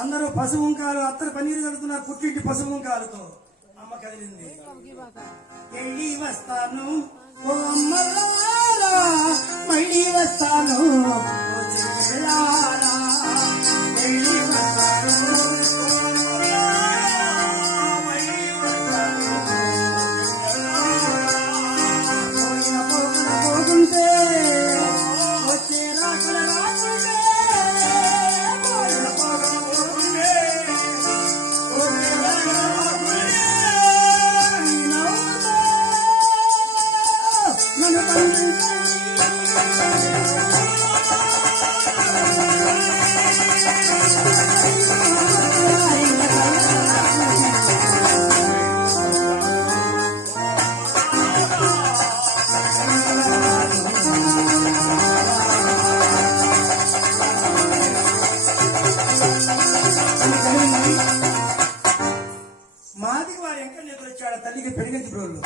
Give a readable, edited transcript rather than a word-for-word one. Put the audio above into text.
అందరూ పసుముంకాలు అత్తరు పన్నీరు కడుతున్నారు పుట్టింటి పసుముంకాలతో అమ్మ కదిలింది. వెళ్ళి వస్తాను ఓ అమ్మలారా, మళ్ళీ వస్తాను ఓ చెల్లారా, వెళ్ళి వస్తాను పోతుంటే వచ్చే రాకుల రాకుంటే మాదికి వారు ఎంకని ఎదురొచ్చాడు తల్లికి పెరిగించి బ్రోళ్ళు.